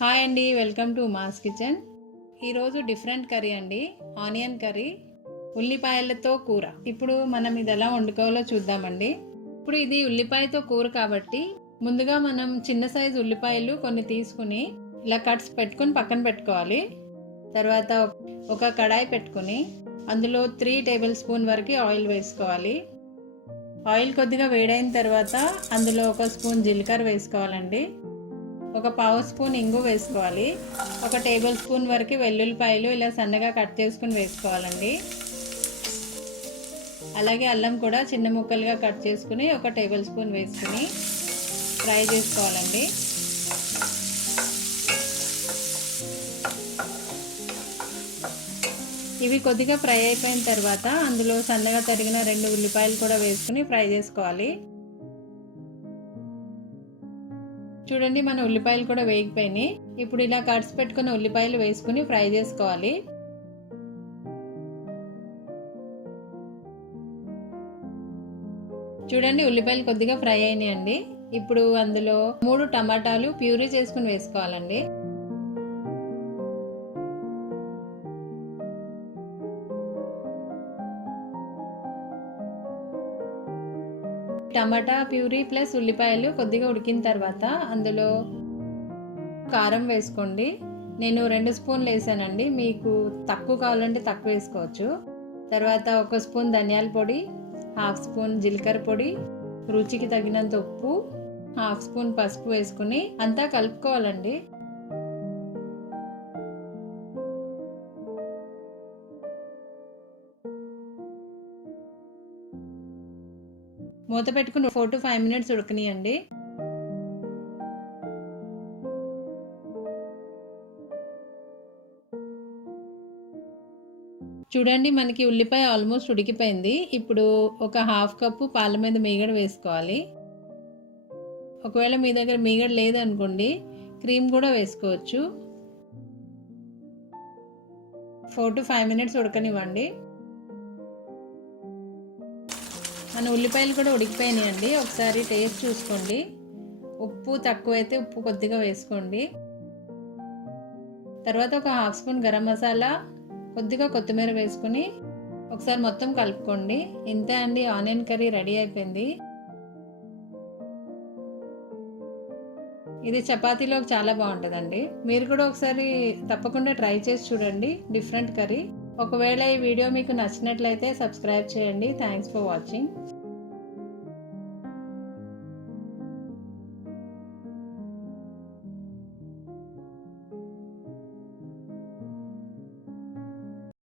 Hi అండి welcome to mass kitchen. ఈరోజు different curry అండి ఆనియన్ కర్రీ ఉల్లిపాయలతో కూర. ఇప్పుడు మనం ఇది ఎలా వండుకోవాలో చూద్దామండి. ఇప్పుడు ఇది ఉల్లిపాయతో కూర కాబట్టి ముందుగా మనం చిన్న సైజు ఉల్లిపాయలు కొన్ని తీసుకుని ఇలా కట్స్ పెట్టుకుని పక్కన పెట్టుకోవాలి. తర్వాత ఒక కడాయి పెట్టుకుని అందులో త్రీ టేబుల్ స్పూన్ వరకు ఆయిల్ వేసుకోవాలి. ఆయిల్ కొద్దిగా వేడైన తర్వాత అందులో ఒక స్పూన్ జీలకర్ర వేసుకోవాలండి. ఒక పావు స్పూన్ ఇంగు వేసుకోవాలి. ఒక టేబుల్ స్పూన్ వరకు వెల్లుల్లిపాయలు ఇలా సన్నగా కట్ చేసుకుని వేసుకోవాలండి. అలాగే అల్లం కూడా చిన్న ముక్కలుగా కట్ చేసుకుని ఒక టేబుల్ స్పూన్ వేసుకుని ఫ్రై చేసుకోవాలండి. ఇవి కొద్దిగా ఫ్రై అయిపోయిన తర్వాత అందులో సన్నగా తరిగిన రెండు ఉల్లిపాయలు కూడా వేసుకుని ఫ్రై చేసుకోవాలి. చూడండి మన ఉల్లిపాయలు కూడా వేగిపోయినాయి. ఇప్పుడు ఇలా కట్స్ పెట్టుకున్న ఉల్లిపాయలు వేసుకుని ఫ్రై చేసుకోవాలి. చూడండి ఉల్లిపాయలు కొద్దిగా ఫ్రై అయినాయండి. ఇప్పుడు అందులో మూడు టమాటాలు ప్యూరీ చేసుకుని వేసుకోవాలండి. టమాటా ప్యూరీ ప్లస్ ఉల్లిపాయలు కొద్దిగా ఉడికిన తర్వాత అందులో కారం వేసుకోండి. నేను రెండు స్పూన్లు వేసానండి. మీకు తక్కువ కావాలంటే తక్కువ వేసుకోవచ్చు. తర్వాత ఒక స్పూన్ ధనియాల పొడి హాఫ్ స్పూన్ జీలకర్ర పొడి రుచికి తగినంత ఉప్పు హాఫ్ స్పూన్ పసుపు వేసుకుని అంతా కలుపుకోవాలండి. మూత పెట్టుకుని ఫోర్ టు ఫైవ్ మినిట్స్ ఉడకనియండి. చూడండి మనకి ఉల్లిపాయ ఆల్మోస్ట్ ఉడికిపోయింది. ఇప్పుడు ఒక హాఫ్ కప్పు పాల మీద మీగడ వేసుకోవాలి. ఒకవేళ మీ దగ్గర మీగడ లేదనుకోండి క్రీమ్ కూడా వేసుకోవచ్చు. ఫోర్ టు ఫైవ్ మినిట్స్ ఉడకనివ్వండి. మన ఉల్లిపాయలు కూడా ఉడికిపోయినాయండి. ఒకసారి టేస్ట్ చూసుకోండి. ఉప్పు తక్కువైతే ఉప్పు కొద్దిగా వేసుకోండి. తర్వాత ఒక హాఫ్ స్పూన్ గరం మసాలా కొద్దిగా కొత్తిమీర వేసుకుని ఒకసారి మొత్తం కలుపుకోండి. ఇంతే అండి ఆనియన్ కర్రీ రెడీ అయిపోయింది. ఇది చపాతీలోకి చాలా బాగుంటుందండి. మీరు కూడా ఒకసారి తప్పకుండా ట్రై చేసి చూడండి. Different curry. ఒకవేళ ఈ వీడియో మీకు నచ్చినట్లయితే సబ్స్క్రైబ్ చేయండి. Thanks for watching